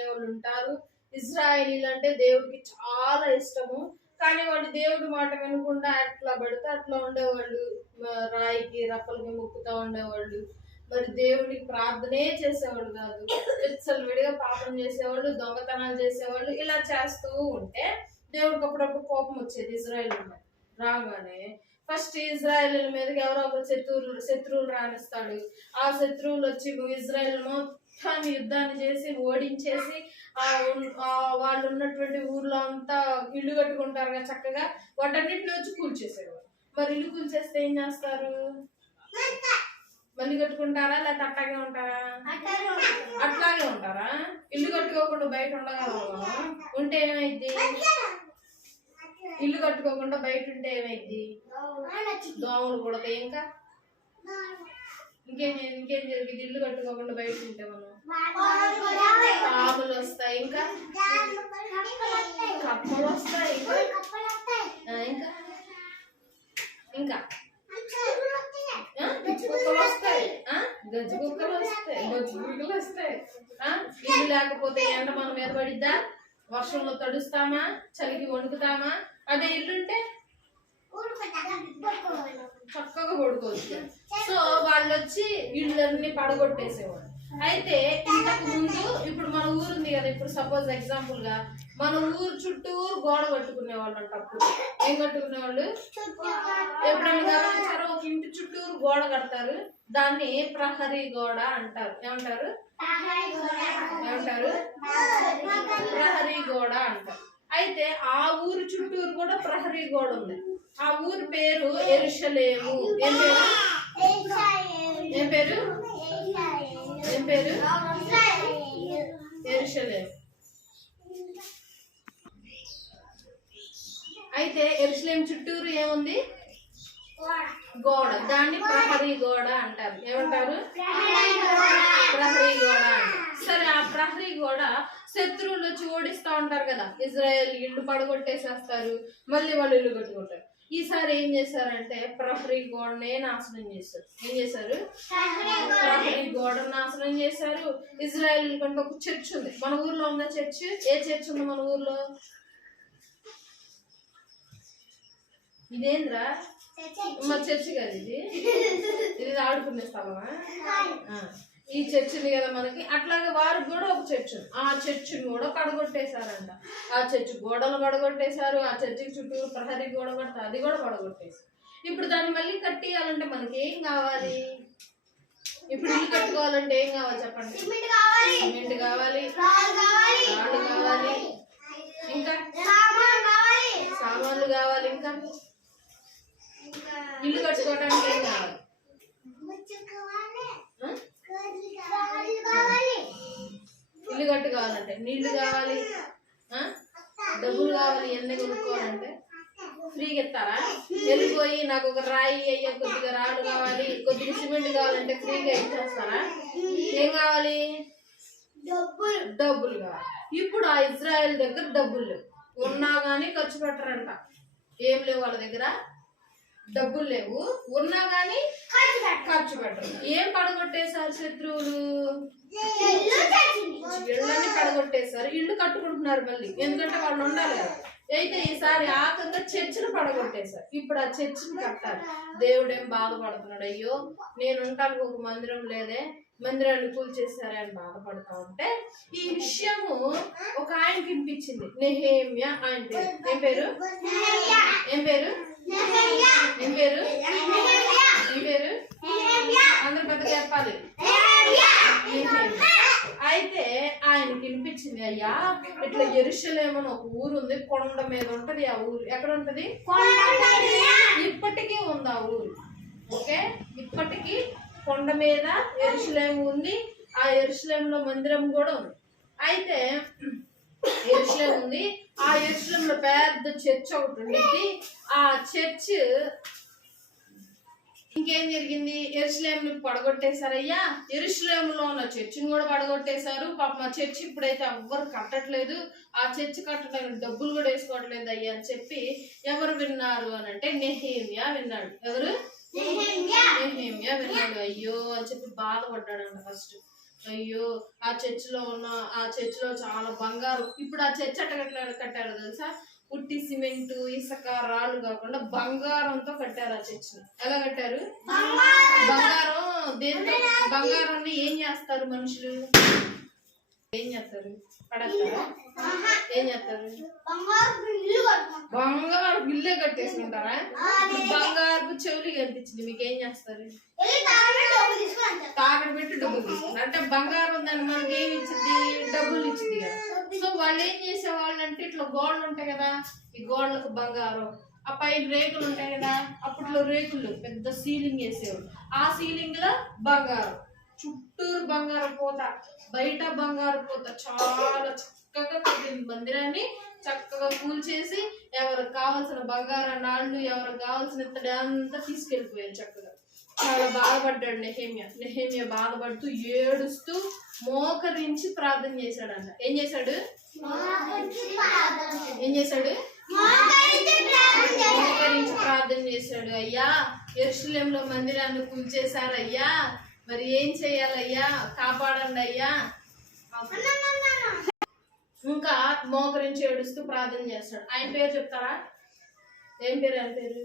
అనే వాళ్ళు ఉంటారు. ఇజ్రాయేలీలు అంటే దేవుడికి చాలా ఇష్టము. కానీ వాళ్ళు దేవుడి మాట వినకుండా అట్లా పడితే అట్లా ఉండేవాళ్ళు. రాయికి రప్పలకి మొక్కుతా ఉండేవాళ్ళు. మరి దేవుడికి ప్రార్థనే చేసేవాళ్ళు కాదు. విడిగా పాపం చేసేవాళ్ళు, దొంగతనాలు చేసేవాళ్ళు. ఇలా చేస్తూ ఉంటే దేవుడికి అప్పుడప్పుడు కోపం వచ్చేది ఇజ్రాయేల్ రాగానే. ఫస్ట్ ఇజ్రాయేలీల మీదకి ఎవరో ఒక శత్రువులు రాణిస్తాడు. ఆ శత్రువులు వచ్చి ఇజ్రాయేల్ మొత్తాన్ని యుద్ధాన్ని చేసి ఓడించేసి వాళ్ళు ఉన్నటువంటి ఊర్లో అంతా ఇల్లు కట్టుకుంటారు కదా చక్కగా, వాటన్నిటిని వచ్చి కూల్చేసేవారు. మరి ఇల్లు కూల్చేస్తే ఏం చేస్తారు? మళ్ళీ కట్టుకుంటారా లేకపోతే అట్లాగే ఉంటారా? అట్లాగే ఉంటారా? ఇల్లు కట్టుకోకుండా బయట ఉండగలమా? ఉంటే ఏమైద్ది? ఇల్లు కట్టుకోకుండా బయట ఉంటే ఏమైద్ది? దోమలు కొడతాయి. ఇంకా ఇంకేం జరిగింది? ఇల్లు కట్టుకోకుండా బయట ఉంటే మనం పాములు వస్తాయి, ఇంకా కప్పలు వస్తాయి, ఇంకా ఇంకా పిచ్చి కుక్కలు వస్తాయి, గజ్జి కుక్కలు వస్తాయి, బొజ్జు కుక్కలు వస్తాయి. ఇల్లు లేకపోతే ఎండ మన మీద పడిద్దా? వర్షంలో తడుస్తామా? చలికి వణుకుతామా? అదే ఇల్లుంటే చక్కగా పడుకోవచ్చు. సో వాళ్ళు వచ్చి ఇళ్ళన్నీ పడగొట్టేసేవాడు. అయితే ఇంతకు ముందు ఇప్పుడు మన ఊరు ఉంది కదా, ఇప్పుడు సపోజ్ ఎగ్జాంపుల్ గా మన ఊరు చుట్టూరు గోడ కట్టుకునే వాళ్ళు అంట. అప్పుడు ఏం కట్టుకునే వాళ్ళు? ఎప్పుడైనా గమనించారో ఒక ఇంటి చుట్టూరు గోడ కడతారు, దాన్ని ప్రహరీ గోడ అంటారు. ఏమంటారు? ప్రహరీ గోడ అంటారు. అయితే ఆ ఊరు చుట్టూరు కూడా ప్రహరీ గోడ ఉంది. ఆ ఊరి పేరు యెరూషలేము. ఏం పేరు? ఏం పేరు? ఏం పేరు? యెరూషలేము. అయితే యెరూషలేము చుట్టూరు ఏముంది? గోడ. దాన్ని ప్రహరీ గోడ అంటారు. ఏమంటారు? ప్రహరీ గోడ అంటారు. సరే, ఆ ప్రహరీ గోడ శత్రువులు వచ్చి ఓడిస్తా ఉంటారు కదా, ఇజ్రాయెల్ ఇల్లు పడగొట్టేసేస్తారు, మళ్ళీ వాళ్ళు ఇల్లు కట్టుకుంటారు. ఈసారి ఏం చేశారంటే ప్రహరీ గోడనే నాశనం చేశారు. ఏం చేశారు? ప్రహరీ గోడ నాశనం చేశారు. ఇజ్రాయెల్ కంటే ఒక చర్చ్ ఉంది మన ఊర్లో. ఉన్న చర్చ్ ఏ చర్చ్ ఉంది మన ఊర్లో? ఇదేంద్రా? మా చర్చి కదా ఇది. ఇది ఆడుకునే స్థలమా? ఈ చర్చ్ ఉంది కదా మనకి. అట్లాగే వారికి కూడా ఒక చర్చ్ ఉంది. ఆ చర్చిని కూడా పడగొట్టేశారంట. ఆ చర్చి గోడలు పడగొట్టేశారు. ఆ చర్చికి చుట్టూ ప్రహరీ గోడ కడితే అది కూడా పడగొట్టేశారు. ఇప్పుడు దాన్ని మళ్ళీ కట్టియాలంటే మనకి ఏం కావాలి? ఇప్పుడు ఇల్లు కట్టుకోవాలంటే ఏం కావాలి చెప్పండి? సిమెంట్ కావాలి, రాళ్ళు కావాలి, ఇంకా సామాన్లు కావాలి. ఇంకా ఇల్లు కట్టుకోవడానికి ఏం కావాలి? ఇల్లు కట్టుకోవాలంటే నీళ్లు కావాలి, డబ్బులు కావాలి. ఎన్ని కొనుక్కోవాలంటే ఫ్రీగా ఇస్తారా? వెళ్ళిపోయి నాకు ఒక రాయి అయ్యా, కొద్దిగా రాళ్ళు కావాలి, కొద్దిగా సిమెంట్ కావాలంటే ఫ్రీగా ఇచ్చేస్తారా? ఏం కావాలి? డబ్బులు కావాలి. ఇప్పుడు ఆ ఇజ్రాయెల్ దగ్గర డబ్బులు ఉన్నా గానీ ఖర్చు పెట్టరంట. ఏం లేవు వాళ్ళ దగ్గర, డబ్బులు లేవు, ఉన్నా గానీ ఖర్చు పెట్టరు. ఏం పడగొట్టేశారు శత్రువులు? ఇళ్ళని పడగొట్టేశారు. ఇల్లు కట్టుకుంటున్నారు మళ్ళీ, ఎందుకంటే వాళ్ళు ఉండాలి కదా. అయితే ఈసారి ఆకంగా చర్చిని పడగొట్టేశారు. ఇప్పుడు ఆ చర్చిని కట్టాలి. దేవుడేం బాధపడుతున్నాడు? అయ్యో నేను ఉంటానికి ఒక మందిరం లేదే, మందిరాన్ని కూల్చేశారే అని బాధపడతా ఉంటే ఈ విషయము ఒక ఆయనకి వినిపించింది. నెహెమ్యా ఆయన పేరు. ఏం పేరు? ఏం పేరు? ఏం పేరు? ఏం పేరు? అందరు పెద్ద చెప్పాలి. అయితే ఆయనకి వినిపించింది, అయ్యా ఇట్లా యెరూషలేము అని ఒక ఊరు ఉంది, కొండ మీద ఉంటది. ఆ ఊరు ఎక్కడ ఉంటది? ఇప్పటికీ ఉంది ఆ ఊరు. ఓకే, ఇప్పటికీ కొండ మీద యెరూషలేము ఉంది. ఆ యెరూషలేములో మందిరం కూడా ఉంది. అయితే యెరూషలేము ఉంది. ఆ యెరూషలేములో పెద్ద చర్చ్ ఒకటి ఉంది. ఆ చర్చ్ ఇంకేం జరిగింది? యెరూషలేముని పడగొట్టేశారయ్యా. యెరూషలేములో ఉన్న చర్చిని కూడా పడగొట్టేశారు. పాపం ఆ చర్చి ఇప్పుడైతే ఎవ్వరు కట్టట్లేదు. ఆ చర్చి కట్టడానికి డబ్బులు కూడా వేసుకోవట్లేదు అయ్యా అని చెప్పి ఎవరు విన్నారు అని అంటే నెహెమ్యా విన్నాడు. ఎవరు? నెహెమ్యా విన్నాడు. అయ్యో అని చెప్పి బాధపడ్డాడంట. ఫస్ట్ అయ్యో ఆ చర్చిలో చాలా బంగారం. ఇప్పుడు ఆ చర్చ్ కట్టారు తెలుసా? పుట్టి సిమెంట్ ఇసుక రాళ్ళు కాకుండా బంగారంతో కట్టారు ఆ చర్చిని. ఎలా కట్టారు? బంగారం దేంతో? బంగారాన్ని ఏం చేస్తారు మనుషులు? ఏం చేస్తారు? పడేస్తారా? ఏం చేస్తారు? బంగారు బిల్లే కట్టేసుకుంటారా? బంగారు చెవులు కనిపించింది మీకు ఏం చేస్తారు? తాకట్టు పెట్టి డబ్బులు తీసుకుంటారు. అంటే బంగారం దాన్ని మనకి ఏమి ఇచ్చింది? డబ్బులు ఇచ్చింది కదా. సో వాళ్ళు ఏం చేసేవాళ్ళు అంటే ఇట్లా గోడలు ఉంటాయి కదా, ఈ గోడలకు బంగారం, ఆ పైన రేకులు ఉంటాయి కదా, అప్పట్లో రేకులు పెద్ద సీలింగ్ వేసేవాళ్ళు. ఆ సీలింగ్ లో బంగారం, చుట్టూరు బంగారం పోత, బయట బంగారం పోత, చాలా చక్కగా కట్టింది మందిరాన్ని. చక్కగా కూల్చేసి ఎవరికి కావాల్సిన బంగారాన్ని వాళ్ళు ఎవరికి కావాల్సిన ఇత్తడి అంతా తీసుకెళ్ళిపోయారు చక్కగా. చాలా బాధపడ్డాడు నెహెమ్యా బాధపడుతూ ఏడుస్తూ మోకరించి ప్రార్థన చేశాడంట. ఏం చేశాడు? మోకరించి ప్రార్థన చేశాడు. అయ్యా యెరూషలేములో మందిరాన్ని కూల్చేశారు అయ్యా, మరి ఏం చెయ్యాలయ్యా, కాపాడండి అయ్యా. ఇంకా మోకరించి ఏడుస్తూ ప్రార్థన చేస్తాడు. ఆయన పేరు చెప్తారా? ఏం పేరు? ఆయన పేరు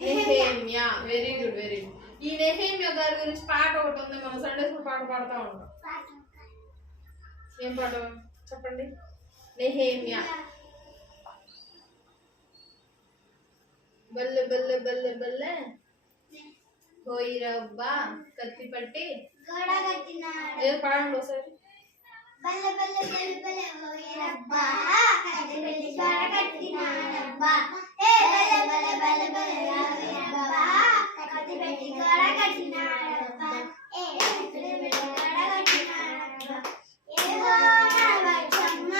Nehemiah. Very good, very good. ఈ నెహెమ్యా గారి గురించి పాట ఒకటి ఉంది, మనం సండే స్కూల్ పాట పాడుతూ ఉంటాం. ఏం పాట చెప్పండి? నెహెమ్యా. బల్లె బల్లె బల్లె బల్లె పోయిరబ్బా కత్తి పట్టి ఏదో పాడండి ఒకసారి. బల్లె బల్లె బల్లె బల్లె పోయిరబ్బా కత్తి పెట్టి గోడ కట్టినారబ్బా, ఏ బల్లె బల్లె బల్లె బల్లె పోయిరబ్బా కత్తి పెట్టి గోడ కట్టినారబ్బా, ఏ కత్తి పెట్టి గోడ కట్టినారబ్బా, యెహోవా పక్షమున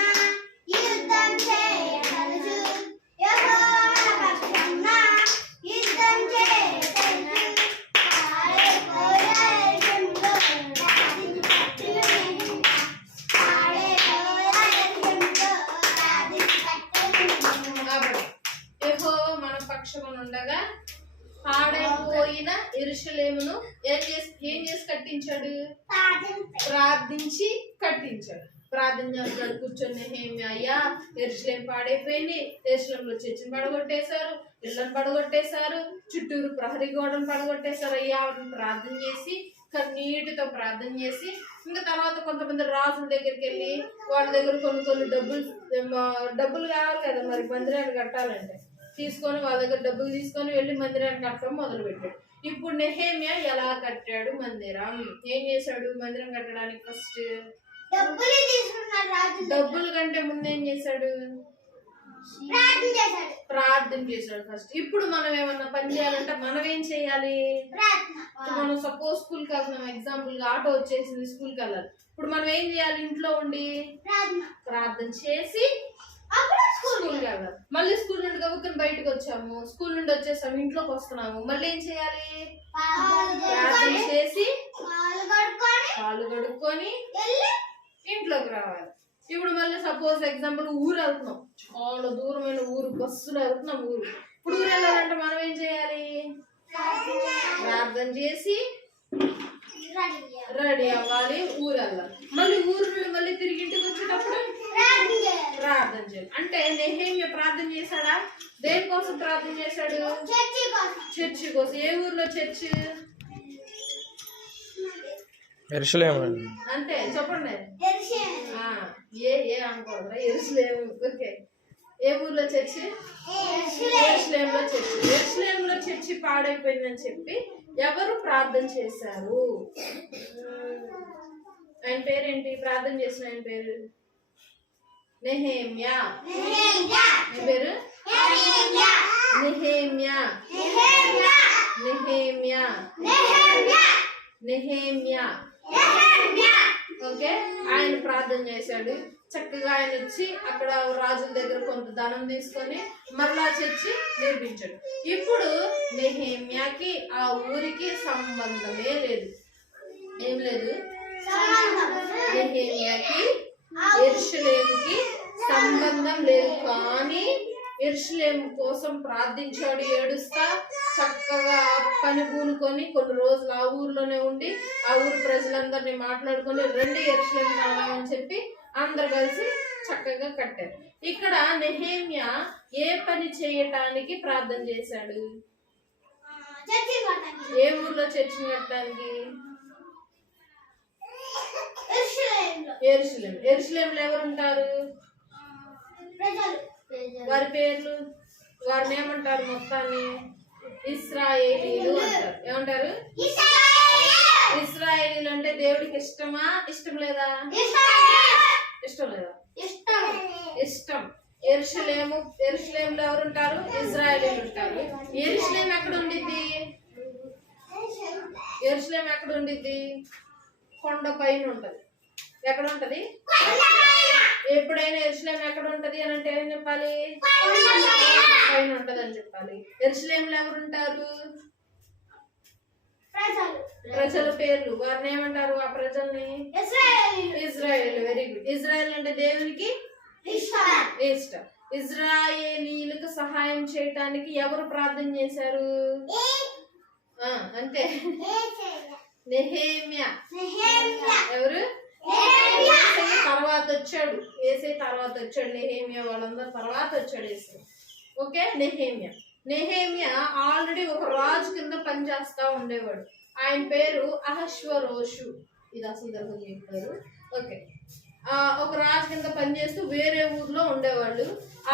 యుద్ధం చేయగలదు, యెహోవా పక్షమున యుద్ధం చేయగలదు, ఆడే పోరాటంలో రాజుని పట్టుకుని, ఆడే పోరాటంలో రాజుని పట్టుకుని. యెహోవా మన పక్షమున ఉండగా పాడైపోయిన యెరూషలేమును ఏం చేసి కట్టించాడు? ప్రార్థించి కట్టించాడు. ప్రార్థన చేస్తాడు కూర్చొని నెహెమ్యా. అయ్యా యెరూషలేము పాడైపోయింది, యెరూషలేములో చర్చిని పడగొట్టేశారు, ఇళ్ళను పడగొట్టేశారు, చుట్టూరు ప్రహరీ గోడను పడగొట్టేశారు అయ్యా. వాటిని ప్రార్థన చేసి కన్నీటితో ప్రార్థన చేసి ఇంకా తర్వాత కొంతమంది రాజుల దగ్గరికి వెళ్ళి వాళ్ళ దగ్గర కొన్ని డబ్బులు కావాలి కదా మరి మందిరాన్ని కట్టాలంటే, తీసుకొని వాళ్ళ దగ్గర డబ్బులు తీసుకొని వెళ్ళి మందిరాన్ని కట్టడం మొదలు పెట్టాడు. ఇప్పుడు నెహెమ్యా ఎలా కట్టాడు మందిరం? ఏం చేశాడు మందిరం కట్టడానికి? ఫస్ట్ డబ్బులు కంటే ముందు ఏం చేశాడు? ప్రార్థన చేశాడు ఫస్ట్. ఇప్పుడు మనం ఏమన్నా పని చేయాలంటే మనం ఏం చేయాలి? మనం సపోజ్ స్కూల్కి వెళ్తున్నాం, ఎగ్జాంపుల్ గా ఆటో వచ్చేసింది, స్కూల్కి వెళ్ళాలి. ఇప్పుడు మనం ఏం చేయాలి? ఇంట్లో ఉండి ప్రార్థన చేసి స్కూల్కి వెళ్ళాలి. మళ్ళీ స్కూల్ నుండి గబుక్కుని బయటకు వచ్చాము, స్కూల్ నుండి వచ్చేసాము, ఇంట్లోకి వస్తున్నాము, మళ్ళీ ఏం చేయాలి? ప్రార్థన చేసి కాళ్ళు కడుక్కొని ఇంట్లోకి రావాలి. ఇప్పుడు మళ్ళీ సపోజ్ ఎగ్జాంపుల్ ఊరు వెళ్తున్నాం, చాలా దూరమైన ఊరు, బస్సులో వెళ్తున్నాం ఊరు. ఇప్పుడు ఊరు వెళ్ళాలంటే మనం ఏం చేయాలి? ప్రార్థన చేసి రెడీ అవ్వాలి, ఊరు వెళ్ళాలి. మళ్ళీ ఊరు నుండి మళ్ళీ తిరిగి ఇంటికి వచ్చేటప్పుడు ప్రార్థన చేయాలి. అంటే నెహెమ్యా ప్రార్థన చేశాడా? దేనికోసం ప్రార్థన చేశాడు? చర్చి కోసం. ఏ ఊర్లో చర్చి? యెరూషలేము. అంతే చెప్పండి. ఏ అనుకోవద్దా? యెరూషలేము. ఓకే. ఏ ఊర్లో చర్చి? యెరూషలేములో చర్చి. యెరూషలేములో చర్చి పాడైపోయిందని చెప్పి ఎవరు ప్రార్థన చేశారు? ఆయన పేరేంటి? ప్రార్థన చేసిన ఆయన పేరు నెహెమ్యా. ఆయన పేరు నెహెమ్యా. నెహెమ్యా. ఓకే. ఆయన ప్రార్థన చేశాడు. చక్కగా ఆయన వచ్చి అక్కడ రాజుల దగ్గర కొంత ధనం తీసుకొని మరలా చర్చి నిర్మించాడు. ఇప్పుడు నెహెమ్యాకి ఆ ఊరికి సంబంధమే లేదు. ఏం లేదు? నెహెమ్యాకి యెరూషలేముకి సంబంధం లేదు. కానీ యెరూషలేము కోసం ప్రార్థించాడు ఏడుస్తా. చక్కగా పని పూనుకొని కొన్ని రోజులు ఆ ఊర్లోనే ఉండి ఆ ఊరు ప్రజలందరినీ మాట్లాడుకొని రండి యెరూషలేము అని చెప్పి అందరు కలిసి చక్కగా కట్టారు. ఇక్కడ నెహెమ్యా ఏ పని చేయటానికి ప్రార్థన చేశాడు? ఏ ఊర్లో చర్చిని కట్టడానికి? యెరూషలేము. యెరూషలేములో ఎవరు ఉంటారు? వారి పేర్లు, వారిని ఏమంటారు? మొత్తాన్ని ఇశ్రాయేలీలు అంటారు. ఏమంటారు? ఇశ్రాయేలీలు అంటే దేవుడికి ఇష్టమా, ఇష్టం లేదా? ఇష్టం లేదా? ఇష్టం. యెరూషలేములో ఎవరు ఉంటారు? ఇశ్రాయేలీలు ఉంటారు. యెరూషలేము ఎక్కడ ఉండిద్ది? యెరూషలేము ఎక్కడ ఉండిద్ది? కొండ పైన ఉంటది. ఎక్కడ ఉంటది? ఎప్పుడైనా యెరూషలేము ఎక్కడ ఉంటది అని అంటే ఏం చెప్పాలి? పైన ఉంటది అని చెప్పాలి. యెరూషలేములో ఎవరు ఉంటారు? ప్రజల పేర్లు, వారిని ఏమంటారు? ఆ ప్రజల్ని ఇజ్రాయేల్. Very good. ఇజ్రాయేల్ అంటే దేవునికి ఇష్టం. ఇజ్రాయేలీలకు సహాయం చేయటానికి ఎవరు ప్రార్థన చేశారు? అంతే, నెహెమ్యా. ఎవరు? ఏసై తర్వాత వచ్చాడు. నెహెమ్యా వాళ్ళందరూ తర్వాత వచ్చాడు ఏసై. ఓకే. నెహెమ్యా ఆల్రెడీ ఒక రాజు కింద పనిచేస్తా ఉండేవాడు. ఆయన పేరు అహష్వరోషు. ఇది అసలు జరుగుతుంది. ఓకే. ఒక రాజు కింద పనిచేస్తూ వేరే ఊర్లో ఉండేవాళ్ళు.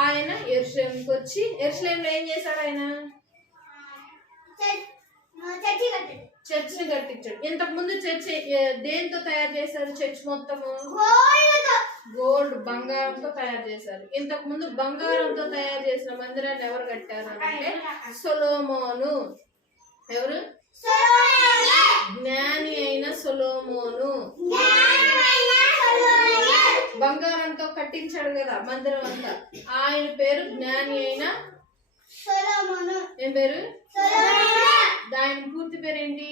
ఆయన యెరూషలేముకి వచ్చి యెరూషలేములో ఏం చేశాడు? ఆయన చర్చిని కట్టించాడు. ఇంతకు ముందు చర్చి దేంతో తయారు చేశారు? చర్చ్ మొత్తము గోల్డ్, బంగారంతో తయారు చేశారు. ఇంతకు ముందు బంగారంతో తయారు చేసిన మందిరాన్ని ఎవరు కట్టారు అంటే సొలొమోను. ఎవరు? జ్ఞాని అయిన సొలొమోను. బంగారంతో కట్టించాడు కదా మందిరం అంతా. ఆయన పేరు జ్ఞాని అయిన సొలొమోను. ఏం పేరు? ఆయన పూర్తి పేరు ఏంటి?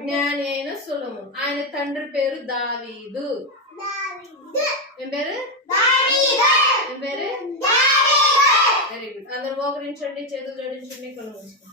జ్ఞాని అయిన సొలొమోను. ఆయన తండ్రి పేరు దావీదు. ఏం పేరు? ఏం పేరు? Very good. అందరు మోకరించండి, చేతులు జోడించండి, కళ్ళు మూసుకోండి.